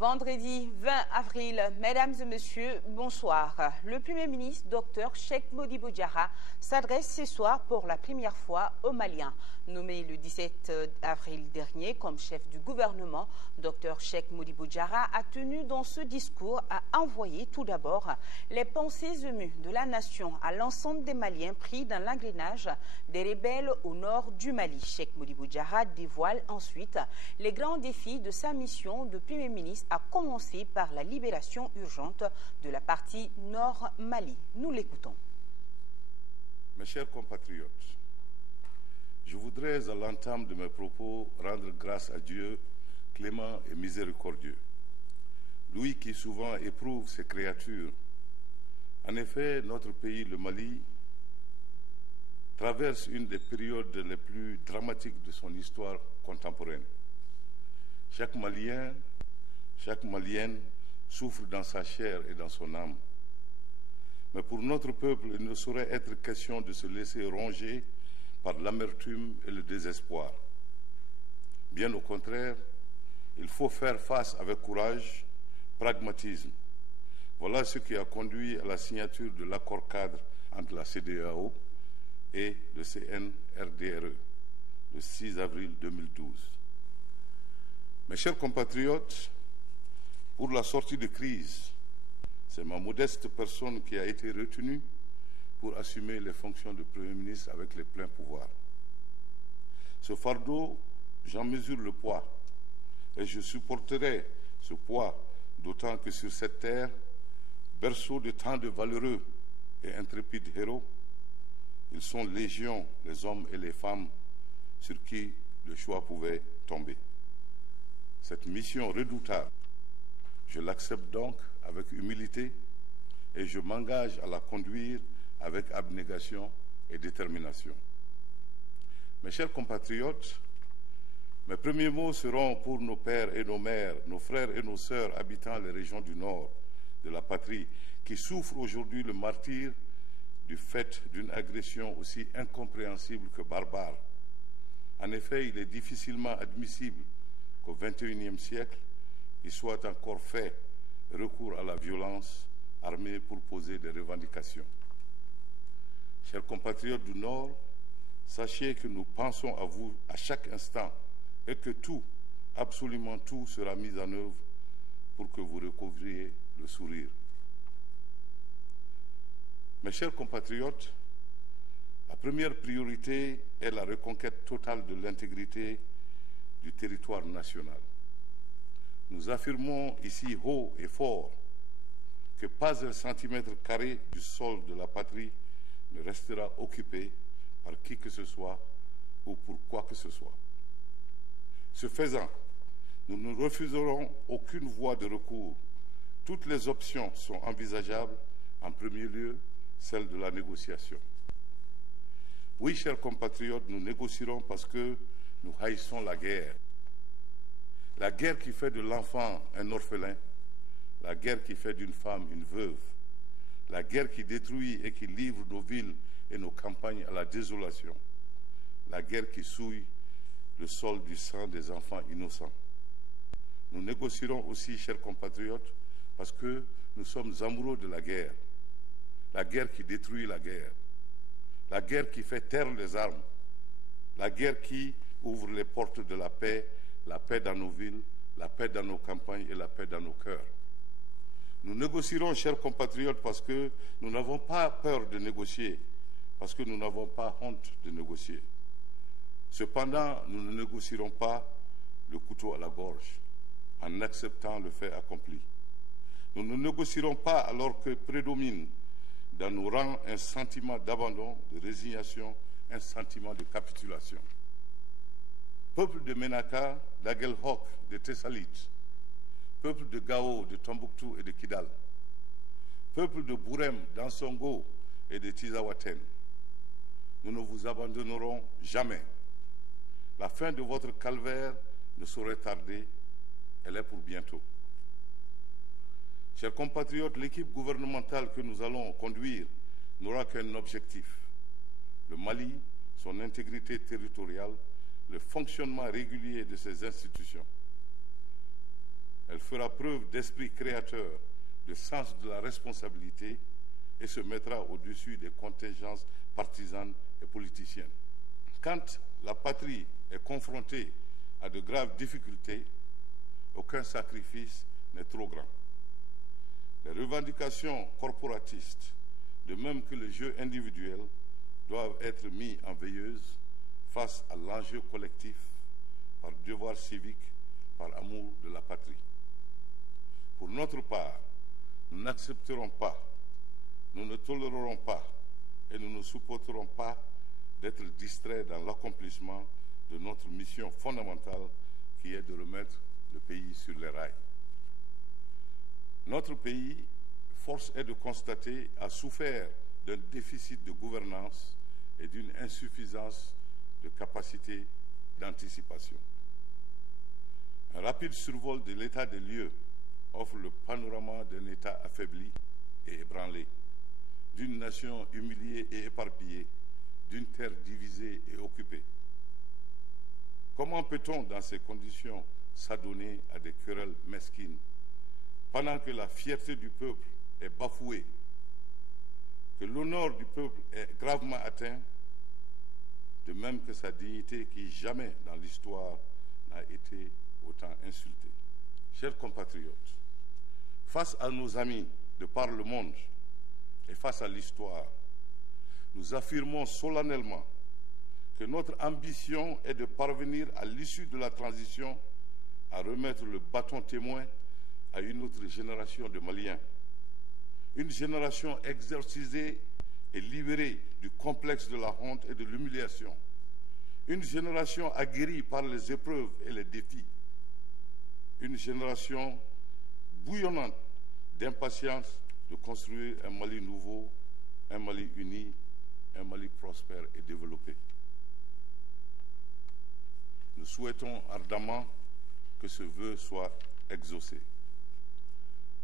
Vendredi 20 avril, mesdames et messieurs, bonsoir. Le Premier ministre, Dr Cheikh Modibo Diarra, s'adresse ce soir pour la première fois aux Maliens. Nommé le 17 avril dernier comme chef du gouvernement, Dr Cheikh Modibo Diarra a tenu dans ce discours à envoyer tout d'abord les pensées émues de la nation à l'ensemble des Maliens pris dans l'engrenage des rebelles au nord du Mali. Cheikh Modibo Diarra dévoile ensuite les grands défis de sa mission de Premier ministre, à commencer par la libération urgente de la partie nord Mali. Nous l'écoutons. Mes chers compatriotes, je voudrais à l'entame de mes propos rendre grâce à Dieu, clément et miséricordieux, lui qui souvent éprouve ses créatures. En effet, notre pays, le Mali, traverse une des périodes les plus dramatiques de son histoire contemporaine. Chaque Malien, chaque Malienne souffre dans sa chair et dans son âme. Mais pour notre peuple, il ne saurait être question de se laisser ronger par l'amertume et le désespoir. Bien au contraire, il faut faire face avec courage, pragmatisme. Voilà ce qui a conduit à la signature de l'accord cadre entre la CEDEAO et le CNRDRE le 6 avril 2012. Mes chers compatriotes, pour la sortie de crise, c'est ma modeste personne qui a été retenue pour assumer les fonctions de Premier ministre avec les pleins pouvoirs. Ce fardeau, j'en mesure le poids et je supporterai ce poids, d'autant que sur cette terre, berceau de tant de valeureux et intrépides héros, ils sont légion, les hommes et les femmes sur qui le choix pouvait tomber. Cette mission redoutable, je l'accepte donc avec humilité et je m'engage à la conduire avec abnégation et détermination. Mes chers compatriotes, mes premiers mots seront pour nos pères et nos mères, nos frères et nos sœurs habitant les régions du nord de la patrie qui souffrent aujourd'hui le martyre du fait d'une agression aussi incompréhensible que barbare. En effet, il est difficilement admissible qu'au XXIe siècle, il soit encore fait recours à la violence armée pour poser des revendications. Chers compatriotes du Nord, sachez que nous pensons à vous à chaque instant et que tout, absolument tout, sera mis en œuvre pour que vous recouvriez le sourire. Mes chers compatriotes, la première priorité est la reconquête totale de l'intégrité du territoire national. Nous affirmons ici haut et fort que pas un centimètre carré du sol de la patrie ne restera occupé par qui que ce soit ou pour quoi que ce soit. Ce faisant, nous ne refuserons aucune voie de recours. Toutes les options sont envisageables, en premier lieu celle de la négociation. Oui, chers compatriotes, nous négocierons parce que nous haïssons la guerre. La guerre qui fait de l'enfant un orphelin, la guerre qui fait d'une femme une veuve, la guerre qui détruit et qui livre nos villes et nos campagnes à la désolation, la guerre qui souille le sol du sang des enfants innocents. Nous négocierons aussi, chers compatriotes, parce que nous sommes amoureux de la guerre qui détruit la guerre qui fait taire les armes, la guerre qui ouvre les portes de la paix dans nos villes, la paix dans nos campagnes et la paix dans nos cœurs. Nous négocierons, chers compatriotes, parce que nous n'avons pas peur de négocier, parce que nous n'avons pas honte de négocier. Cependant, nous ne négocierons pas le couteau à la gorge, en acceptant le fait accompli. Nous ne négocierons pas alors que prédomine dans nos rangs un sentiment d'abandon, de résignation, un sentiment de capitulation. Peuple de Ménaka, d'Aguelhok, de Tessalit, peuple de Gao, de Tombouctou et de Kidal, peuple de Bourem, d'Ansongo et de Tizawaten, nous ne vous abandonnerons jamais. La fin de votre calvaire ne saurait tarder, elle est pour bientôt. Chers compatriotes, l'équipe gouvernementale que nous allons conduire n'aura qu'un objectif: le Mali, son intégrité territoriale, le fonctionnement régulier de ses institutions. Elle fera preuve d'esprit créateur, de sens de la responsabilité et se mettra au-dessus des contingences partisanes et politiciennes. Quand la patrie est confrontée à de graves difficultés, aucun sacrifice n'est trop grand. Les revendications corporatistes, de même que le jeu individuel, doivent être mis en veilleuse face à l'enjeu collectif, par devoir civique, par amour de la patrie. Pour notre part, nous n'accepterons pas, nous ne tolérerons pas et nous ne supporterons pas d'être distraits dans l'accomplissement de notre mission fondamentale qui est de remettre le pays sur les rails. Notre pays, force est de constater, a souffert d'un déficit de gouvernance et d'une insuffisance de capacité d'anticipation. Un rapide survol de l'état des lieux offre le panorama d'un État affaibli et ébranlé, d'une nation humiliée et éparpillée, d'une terre divisée et occupée. Comment peut-on, dans ces conditions, s'adonner à des querelles mesquines, pendant que la fierté du peuple est bafouée, que l'honneur du peuple est gravement atteint, de même que sa dignité qui jamais dans l'histoire n'a été autant insultée. Chers compatriotes, face à nos amis de par le monde et face à l'histoire, nous affirmons solennellement que notre ambition est de parvenir à l'issue de la transition à remettre le bâton témoin à une autre génération de Maliens. Une génération exorcisée et libérée du complexe de la honte et de l'humiliation. Une génération aguerrie par les épreuves et les défis. Une génération bouillonnante d'impatience de construire un Mali nouveau, un Mali uni, un Mali prospère et développé. Nous souhaitons ardemment que ce vœu soit exaucé.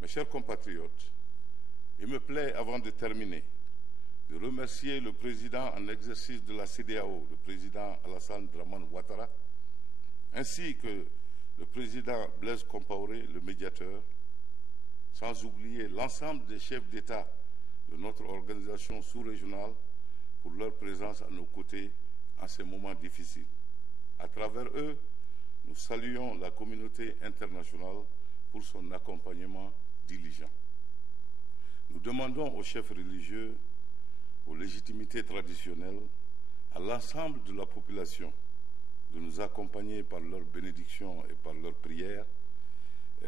Mes chers compatriotes, il me plaît, avant de terminer, de remercier le président en exercice de la CEDEAO, le président Alassane Dramane Ouattara, ainsi que le président Blaise Compaoré, le médiateur, sans oublier l'ensemble des chefs d'État de notre organisation sous-régionale pour leur présence à nos côtés en ces moments difficiles. À travers eux, nous saluons la communauté internationale pour son accompagnement diligent. Nous demandons aux chefs religieux, aux légitimités traditionnelles, à l'ensemble de la population de nous accompagner par leurs bénédictions et par leurs prières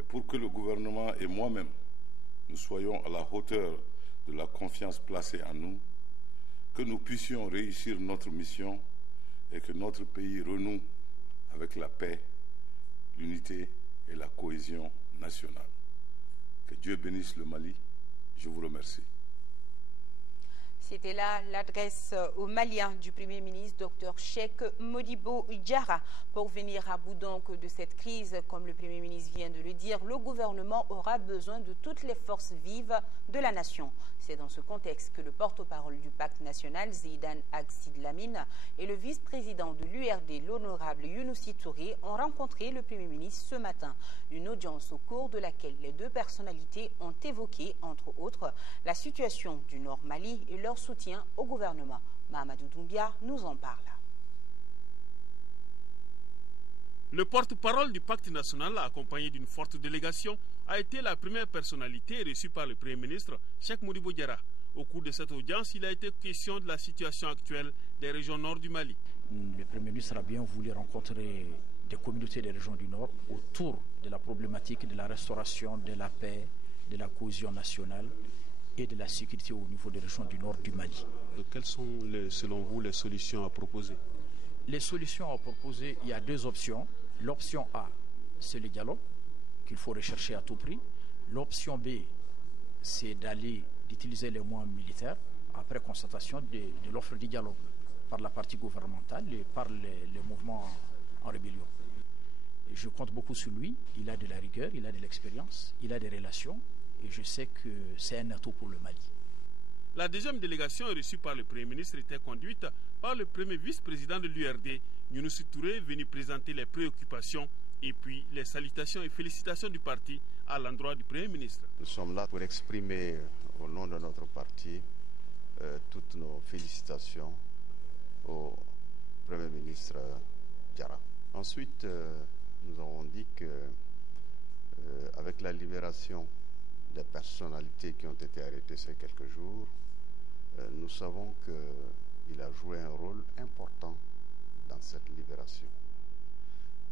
pour que le gouvernement et moi-même, nous soyons à la hauteur de la confiance placée en nous, que nous puissions réussir notre mission et que notre pays renoue avec la paix, l'unité et la cohésion nationale. Que Dieu bénisse le Mali. Je vous remercie. C'était là l'adresse aux Maliens du Premier ministre, Dr Cheikh Modibo Diarra. Pour venir à bout donc de cette crise, comme le Premier ministre vient de le dire, le gouvernement aura besoin de toutes les forces vives de la nation. C'est dans ce contexte que le porte-parole du pacte national, Zeidan Agsid Lamine, et le vice-président de l'URD, l'honorable Younousi Touré, ont rencontré le Premier ministre ce matin. Une audience au cours de laquelle les deux personnalités ont évoqué, entre autres, la situation du Nord Mali et leur soutien au gouvernement. Mahamadou Doumbia nous en parle. Le porte-parole du pacte national, accompagné d'une forte délégation, a été la première personnalité reçue par le Premier ministre, Cheikh Modibo Diarra. Au cours de cette audience, il a été question de la situation actuelle des régions nord du Mali. Le Premier ministre a bien voulu rencontrer des communautés des régions du Nord autour de la problématique de la restauration de la paix, de la cohésion nationale et de la sécurité au niveau des régions du Nord du Mali. Quelles sont, selon vous, les solutions à proposer? Les solutions à proposer, il y a deux options. L'option A, c'est le dialogue, qu'il faut rechercher à tout prix. L'option B, c'est d'utiliser les moyens militaires après constatation de l'offre du dialogue par la partie gouvernementale et par les mouvements en rébellion. Je compte beaucoup sur lui. Il a de la rigueur, il a de l'expérience, il a des relations et je sais que c'est un atout pour le Mali. La deuxième délégation reçue par le Premier ministre était conduite par le premier vice-président de l'URD, Younousi Touré, venu présenter les préoccupations Et puis les salutations et félicitations du parti à l'endroit du Premier ministre. Nous sommes là pour exprimer au nom de notre parti toutes nos félicitations au Premier ministre Diarra. Ensuite, nous avons dit que avec la libération des personnalités qui ont été arrêtées ces quelques jours, nous savons qu'il a joué un rôle important dans cette libération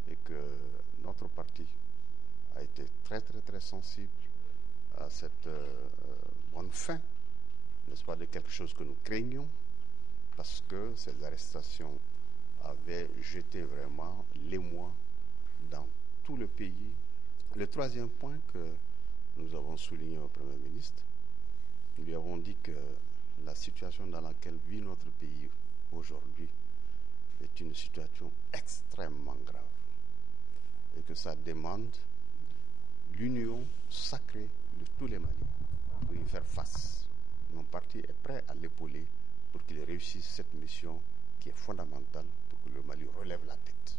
et que notre parti a été très sensible à cette bonne fin, n'est-ce pas, de quelque chose que nous craignions, parce que ces arrestations avaient jeté vraiment l'émoi dans tout le pays. Le troisième point que nous avons souligné au Premier ministre, nous lui avons dit que la situation dans laquelle vit notre pays aujourd'hui est une situation extrêmement grave et que ça demande l'union sacrée de tous les Maliens pour y faire face. Mon parti est prêt à l'épauler pour qu'il réussisse cette mission qui est fondamentale pour que le Mali relève la tête.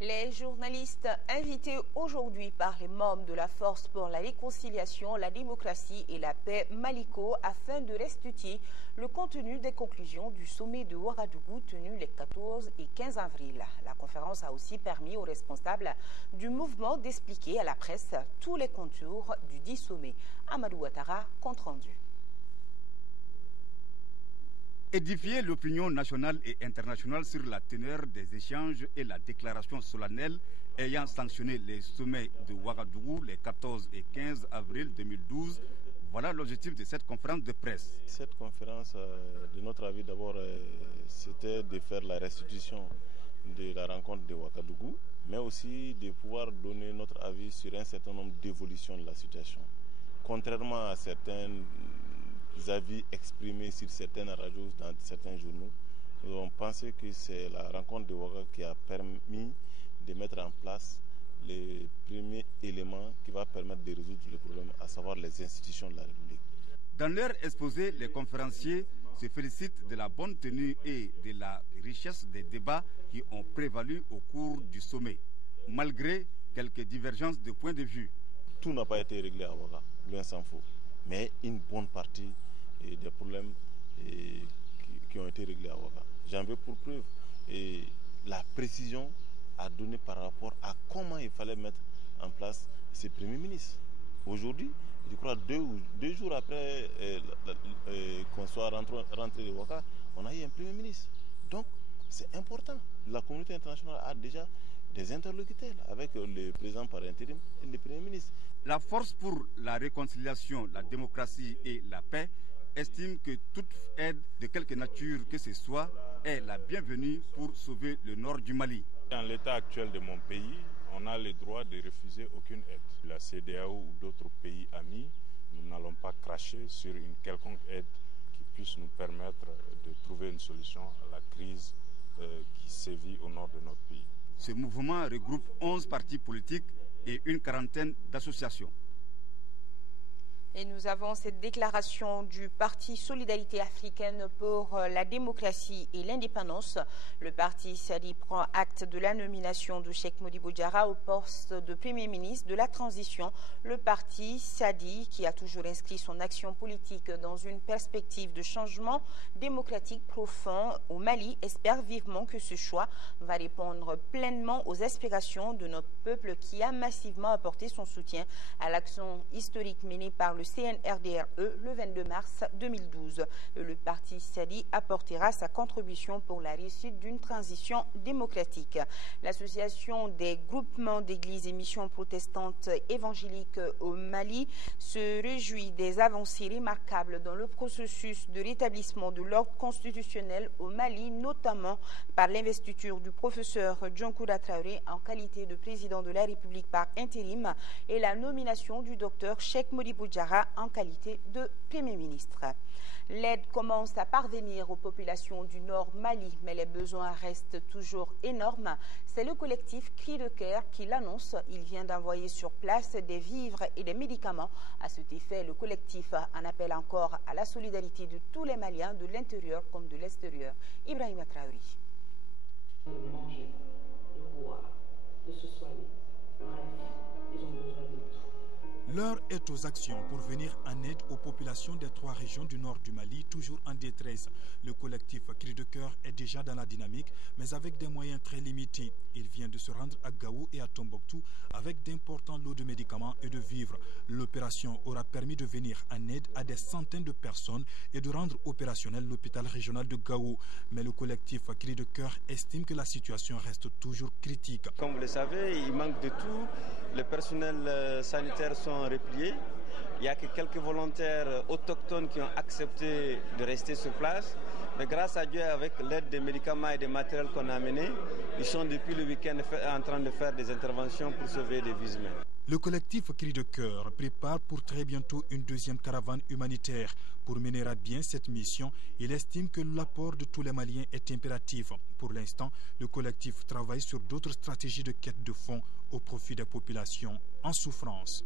Les journalistes invités aujourd'hui par les membres de la Force pour la réconciliation, la démocratie et la paix Maliko afin de restituer le contenu des conclusions du sommet de Ouagadougou tenu les 14 et 15 avril. La conférence a aussi permis aux responsables du mouvement d'expliquer à la presse tous les contours du dit sommet. Amadou Ouattara, compte rendu. Édifier l'opinion nationale et internationale sur la teneur des échanges et la déclaration solennelle ayant sanctionné les sommets de Ouagadougou les 14 et 15 avril 2012, voilà l'objectif de cette conférence de presse. Cette conférence, de notre avis d'abord, c'était de faire la restitution de la rencontre de Ouagadougou, mais aussi de pouvoir donner notre avis sur un certain nombre d'évolutions de la situation. Contrairement à certains avis exprimés sur certaines radios dans certains journaux, nous avons pensé que c'est la rencontre de Ouagadougou qui a permis de mettre en place les premiers éléments qui va permettre de résoudre le problème, à savoir les institutions de la République. Dans leur exposé, les conférenciers se félicitent de la bonne tenue et de la richesse des débats qui ont prévalu au cours du sommet, malgré quelques divergences de points de vue. Tout n'a pas été réglé à Ouagadougou, loin s'en faut, mais une bonne partie des problèmes qui ont été réglés à Ouagadougou. J'en veux pour preuve la précision à donner par rapport à comment il fallait mettre en place ces premiers ministres. Aujourd'hui, je crois 2 jours après qu'on soit rentré de Ouagadougou, on a eu un premier ministre. Donc, c'est important. La communauté internationale a déjà des interlocuteurs avec le président par intérim et le premier ministre. La Force pour la réconciliation, la démocratie et la paix estime que toute aide de quelque nature que ce soit est la bienvenue pour sauver le nord du Mali. Dans l'état actuel de mon pays, on a le droit de refuser aucune aide. La CEDEAO ou d'autres pays amis, nous n'allons pas cracher sur une quelconque aide qui puisse nous permettre de trouver une solution à la crise qui sévit au nord de notre pays. Ce mouvement regroupe 11 partis politiques et une quarantaine d'associations. Et nous avons cette déclaration du Parti Solidarité africaine pour la démocratie et l'indépendance. Le parti SADI prend acte de la nomination de Cheikh Modibo Diarra au poste de Premier ministre de la transition. Le parti SADI, qui a toujours inscrit son action politique dans une perspective de changement démocratique profond au Mali, espère vivement que ce choix va répondre pleinement aux aspirations de notre peuple qui a massivement apporté son soutien à l'action historique menée par le CNRDRE le 22 mars 2012. Le parti SADI apportera sa contribution pour la réussite d'une transition démocratique. L'association des groupements d'églises et missions protestantes évangéliques au Mali se réjouit des avancées remarquables dans le processus de rétablissement de l'ordre constitutionnel au Mali, notamment par l'investiture du professeur Djonkouda Traoré en qualité de président de la République par intérim et la nomination du docteur Cheikh Modibo Diarra en qualité de Premier ministre. L'aide commence à parvenir aux populations du Nord Mali, mais les besoins restent toujours énormes. C'est le collectif Cri de cœur qui l'annonce. Il vient d'envoyer sur place des vivres et des médicaments. À cet effet, le collectif en appelle encore à la solidarité de tous les Maliens, de l'intérieur comme de l'extérieur. Ibrahima Traoré. Manger le roi L'heure est aux actions pour venir en aide aux populations des 3 régions du nord du Mali, toujours en détresse. Le collectif Cri de Cœur est déjà dans la dynamique, mais avec des moyens très limités. Il vient de se rendre à Gao et à Tombouctou avec d'importants lots de médicaments et de vivres. L'opération aura permis de venir en aide à des centaines de personnes et de rendre opérationnel l'hôpital régional de Gao. Mais le collectif Cri de Cœur estime que la situation reste toujours critique. Comme vous le savez, il manque de tout. Les personnels sanitaires sont repliés. Il n'y a que quelques volontaires autochtones qui ont accepté de rester sur place. Mais grâce à Dieu, avec l'aide des médicaments et des matériels qu'on a amenés, ils sont depuis le week-end en train de faire des interventions pour sauver des vies humaines. Le collectif Cri de Cœur prépare pour très bientôt une deuxième caravane humanitaire. Pour mener à bien cette mission, il estime que l'apport de tous les Maliens est impératif. Pour l'instant, le collectif travaille sur d'autres stratégies de quête de fonds au profit des populations en souffrance.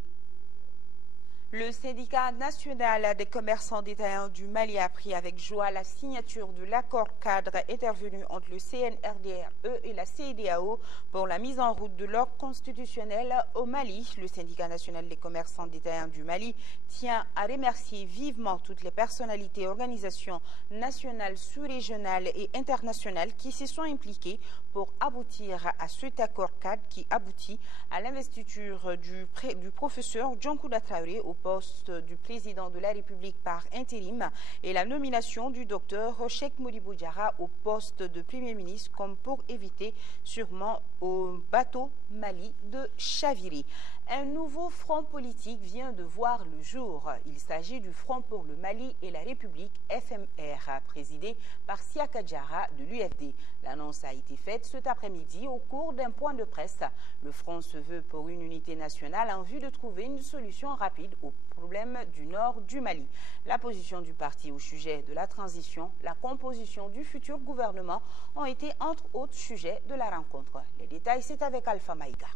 Le syndicat national des commerçants détaillants du Mali a pris avec joie la signature de l'accord cadre intervenu entre le CNRDRE et la CEDEAO pour la mise en route de l'ordre constitutionnel au Mali. Le syndicat national des commerçants détaillants du Mali tient à remercier vivement toutes les personnalités et organisations nationales, sous-régionales et internationales qui se sont impliquées pour aboutir à cet accord cadre qui aboutit à l'investiture du professeur Djankouda Traoré au poste du président de la République par intérim et la nomination du docteur Cheikh Modibo Diarra au poste de Premier ministre, comme pour éviter sûrement au bateau Mali de chavirer. Un nouveau front politique vient de voir le jour. Il s'agit du Front pour le Mali et la République, FMR, présidé par Siaka Diarra de l'UFD. L'annonce a été faite cet après-midi au cours d'un point de presse. Le front se veut pour une unité nationale en vue de trouver une solution rapide au problème du nord du Mali. La position du parti au sujet de la transition, la composition du futur gouvernement ont été entre autres sujets de la rencontre. Les détails, c'est avec Alpha Maïga.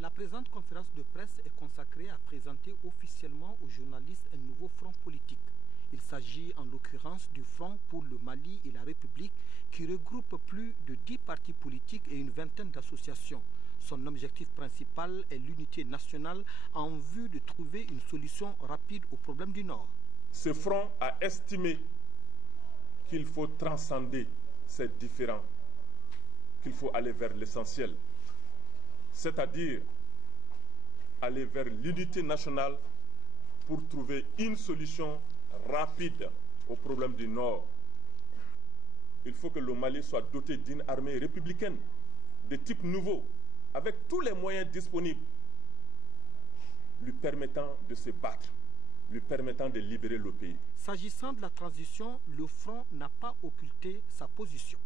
La présente conférence de presse est consacrée à présenter officiellement aux journalistes un nouveau front politique. Il s'agit en l'occurrence du Front pour le Mali et la République qui regroupe plus de 10 partis politiques et une vingtaine d'associations. Son objectif principal est l'unité nationale en vue de trouver une solution rapide au problème du Nord. Ce front a estimé qu'il faut transcender ces différends, qu'il faut aller vers l'essentiel, c'est-à-dire aller vers l'unité nationale pour trouver une solution rapide au problème du Nord. Il faut que le Mali soit doté d'une armée républicaine de type nouveau, avec tous les moyens disponibles, lui permettant de se battre, lui permettant de libérer le pays. S'agissant de la transition, le Front n'a pas occulté sa position.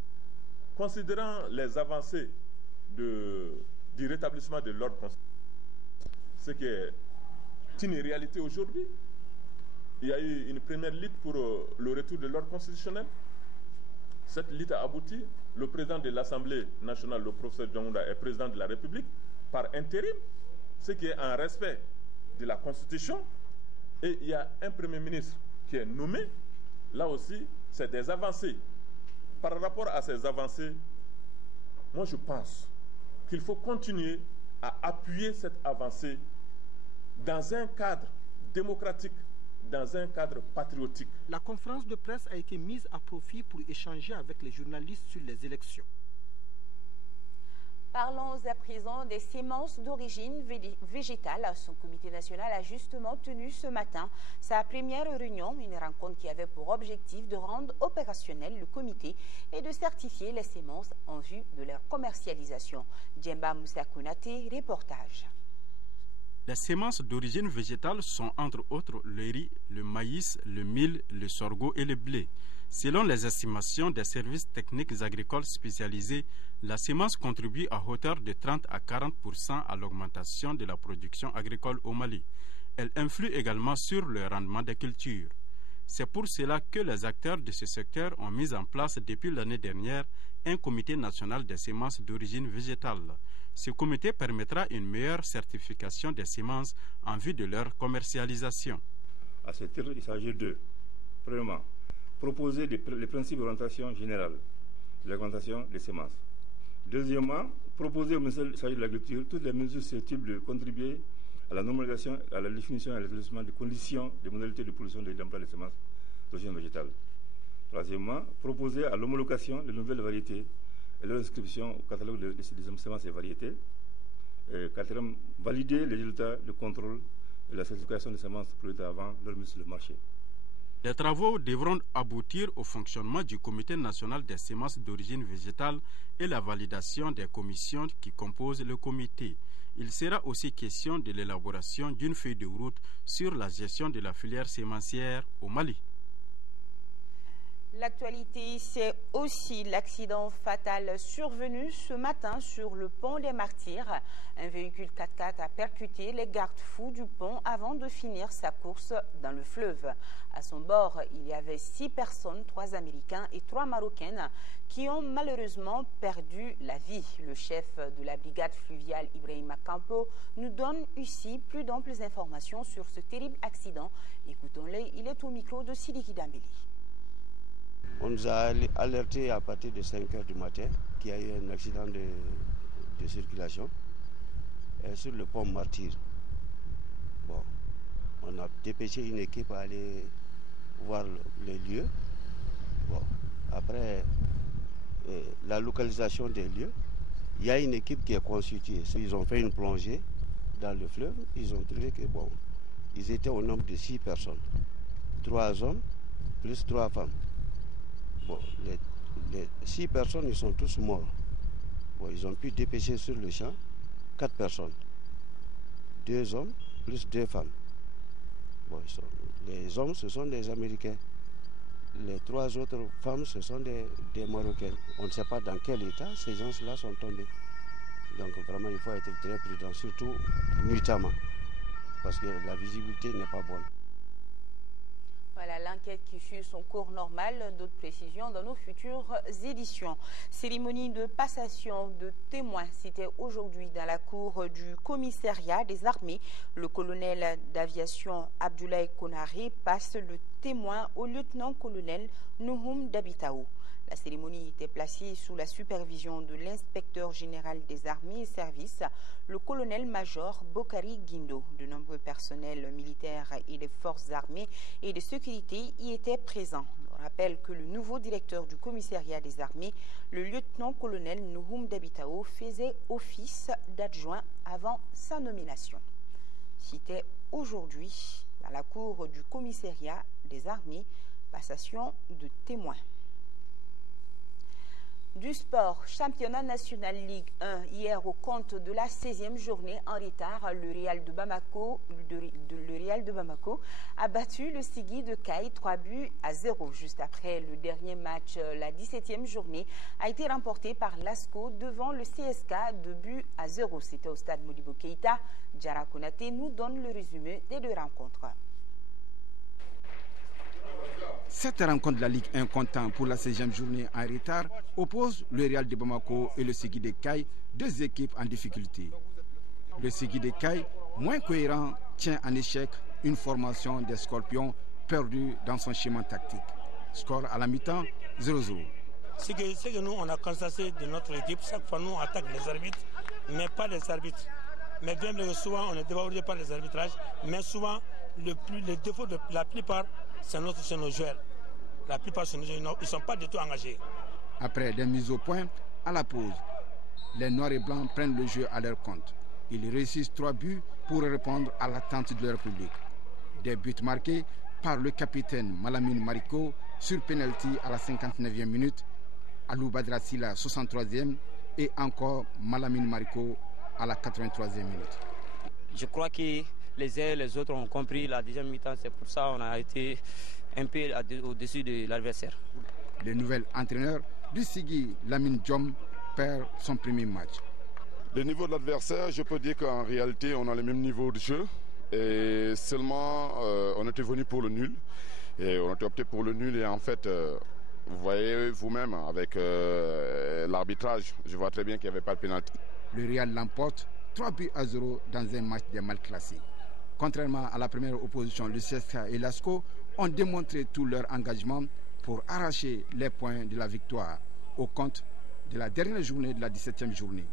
Considérant les avancées du rétablissement de l'ordre constitutionnel, ce qui est une réalité aujourd'hui, il y a eu une première lutte pour le retour de l'ordre constitutionnel. Cette lutte a abouti. Le président de l'Assemblée nationale, le professeur Djankouda, est président de la République par intérim, ce qui est en respect de la Constitution. Et il y a un Premier ministre qui est nommé. Là aussi, c'est des avancées. Par rapport à ces avancées, moi je pense qu'il faut continuer à appuyer cette avancée dans un cadre démocratique, dans un cadre patriotique. La conférence de presse a été mise à profit pour échanger avec les journalistes sur les élections. Parlons à présent des semences d'origine végétale. Son comité national a justement tenu ce matin sa première réunion, une rencontre qui avait pour objectif de rendre opérationnel le comité et de certifier les semences en vue de leur commercialisation. Djemba Moussa Konaté, reportage. Les semences d'origine végétale sont entre autres le riz, le maïs, le mil, le sorgho et le blé. Selon les estimations des services techniques agricoles spécialisés, la semence contribue à hauteur de 30 à 40% à l'augmentation de la production agricole au Mali. Elle influe également sur le rendement des cultures. C'est pour cela que les acteurs de ce secteur ont mis en place depuis l'année dernière un comité national des semences d'origine végétale. Ce comité permettra une meilleure certification des semences en vue de leur commercialisation. À ce titre, il s'agit de, premièrement, proposer les principes d'orientation générale de l'augmentation des semences. Deuxièmement, proposer au ministère de l'Agriculture toutes les mesures susceptibles de contribuer à la normalisation, à la définition et à l'établissement des conditions, des modalités de production et d'emploi des semences d'origine végétale. Troisièmement, proposer à l'homologation de nouvelles variétés et leur inscription au catalogue des semences et variétés. Et quatrièmement, valider les résultats de contrôle et la certification des semences produites avant leur mise sur le marché. Les travaux devront aboutir au fonctionnement du Comité national des semences d'origine végétale et la validation des commissions qui composent le comité. Il sera aussi question de l'élaboration d'une feuille de route sur la gestion de la filière sémencière au Mali. L'actualité, c'est aussi l'accident fatal survenu ce matin sur le pont des Martyrs. Un véhicule 4x4 a percuté les garde-fous du pont avant de finir sa course dans le fleuve. À son bord, il y avait 6 personnes, 3 Américains et 3 Marocaines, qui ont malheureusement perdu la vie. Le chef de la brigade fluviale, Ibrahim Campo, nous donne ici plus d'amples informations sur ce terrible accident. Écoutons-le, il est au micro de Sidiki Dambeli. On nous a alerté à partir de 5 h du matin qu'il y a eu un accident de circulation sur le pont Martyr. Bon, on a dépêché une équipe à aller voir les lieux. Bon, après la localisation des lieux, il y a une équipe qui est constituée. Ils ont fait une plongée dans le fleuve. Ils ont trouvé que bon, ils étaient au nombre de 6 personnes, 3 hommes plus 3 femmes. Bon, les 6 personnes, ils sont tous morts. Bon, ils ont pu dépêcher sur le champ 4 personnes. 2 hommes plus 2 femmes. Bon, les hommes, ce sont des Américains. Les 3 autres femmes, ce sont des Marocaines. On ne sait pas dans quel état ces gens-là sont tombés. Donc vraiment, il faut être très prudent, surtout nuitamment, parce que la visibilité n'est pas bonne. Voilà l'enquête qui suit son cours normal. D'autres précisions dans nos futures éditions. Cérémonie de passation de témoins. C'était aujourd'hui dans la cour du commissariat des armées. Le colonel d'aviation Abdoulaye Konaré passe le témoin au lieutenant-colonel Nouhoum Dabitao. La cérémonie était placée sous la supervision de l'inspecteur général des armées et services, le colonel-major Bokari Guindo. De nombreux personnels militaires et des forces armées et de sécurité y étaient présents. On rappelle que le nouveau directeur du commissariat des armées, le lieutenant-colonel Nouhoum Dabitao, faisait office d'adjoint avant sa nomination. C'était aujourd'hui dans la cour du commissariat des armées, passation de témoins. Du sport, championnat national Ligue 1. Hier, au compte de la 16e journée en retard, le Real de Bamako a battu le Sigui de Caille 3-0. Juste après le dernier match, la 17e journée a été remportée par l'ASCO devant le CSK 2-0. C'était au stade Modibo Keïta. Diarra Konaté nous donne le résumé des 2 rencontres. Cette rencontre de la Ligue 1 comptant pour la 16e journée en retard oppose le Real de Bamako et le Sigui de Caille, 2 équipes en difficulté. Le Sigui de Caille, moins cohérent, tient en échec une formation des Scorpions perdue dans son schéma tactique. Score à la mi-temps, 0-0. C'est que nous, on a constaté de notre équipe, chaque fois nous on attaque les arbitres, mais pas les arbitres. Mais bien que souvent on est débordé par les arbitrages, mais souvent les défauts de la plupart, c'est nos joueurs. La plupart, ils ne sont pas du tout engagés. Après des mises au point, à la pause, les Noirs et Blancs prennent le jeu à leur compte. Ils réussissent 3 buts pour répondre à l'attente de leur public. Des buts marqués par le capitaine Malamine Mariko sur penalty à la 59e minute, Alou Badra Sila 63e et encore Malamine Mariko à la 83e minute. Je crois que les uns et les autres ont compris la deuxième mi-temps, c'est pour ça qu'on a été un peu au-dessus de l'adversaire. Le nouvel entraîneur du Sigui, Lamine Diom, perd son premier match. Le niveau de l'adversaire, je peux dire qu'en réalité, on a le même niveau de jeu. Et seulement, on était venu pour le nul. Et on a opté pour le nul. Et en fait, vous voyez vous-même, avec l'arbitrage, je vois très bien qu'il n'y avait pas de pénalty. Le Real l'emporte 3-0 dans un match des mal classés. Contrairement à la première opposition, le CSK et l'ASCO ont démontré tout leur engagement pour arracher les points de la victoire au compte de la dernière journée de la 17e journée.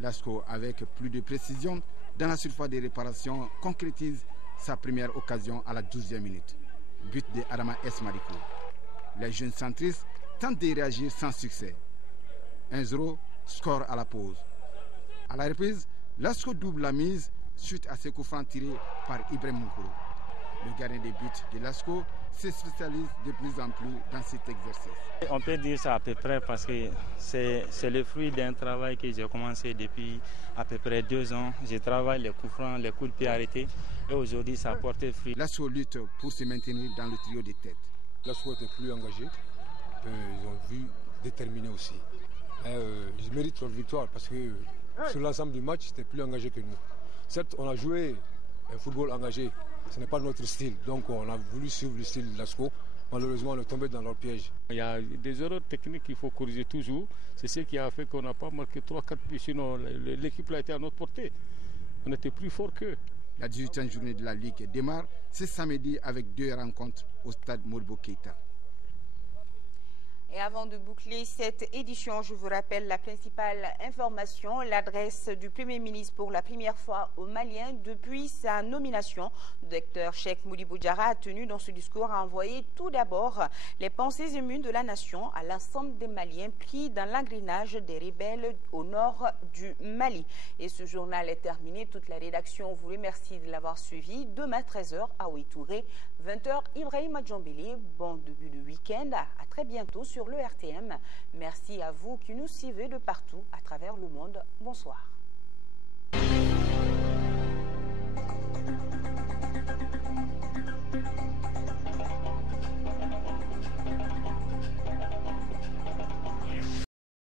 Lasco, avec plus de précision dans la surface des réparations, concrétise sa première occasion à la 12e minute. But de Adama S. Mariko. Les jeunes centristes tentent de réagir sans succès. 1-0, score à la pause. À la reprise, Lasco double la mise suite à ce coup franc tiré par Ibrahim Moukoro. Le gardien des buts de Lasco se spécialise de plus en plus dans cet exercice. On peut dire ça à peu près parce que c'est le fruit d'un travail que j'ai commencé depuis à peu près 2 ans. Je travaille les coups francs, les coups de pied arrêtés et aujourd'hui ça a porté fruit. Lasco lutte pour se maintenir dans le trio de tête. Lasco était plus engagé, ils ont vu déterminé aussi. Ils méritent leur victoire parce que sur l'ensemble du match, c'était plus engagé que nous. Certes, on a joué un football engagé, ce n'est pas notre style, donc on a voulu suivre le style de Lasco. Malheureusement, on est tombé dans leur piège. Il y a des erreurs techniques qu'il faut corriger toujours. C'est ce qui a fait qu'on n'a pas marqué 3-4 buts, sinon l'équipe a été à notre portée. On était plus fort qu'eux. La 18e journée de la Ligue démarre ce samedi avec 2 rencontres au stade Modibo Keïta. Et avant de boucler cette édition, je vous rappelle la principale information, l'adresse du Premier ministre pour la première fois aux Maliens depuis sa nomination. Le Dr Cheikh Modibo Diarra a tenu dans ce discours à envoyer tout d'abord les pensées émues de la nation à l'ensemble des Maliens pris dans l'engrenage des rebelles au nord du Mali. Et ce journal est terminé. Toute la rédaction vous remercie de l'avoir suivi. Demain 13h à Ouitouré, 20h Ibrahim Adjambélé. Bon début de week-end. À très bientôt sur le RTM. Merci à vous qui nous suivez de partout à travers le monde. Bonsoir.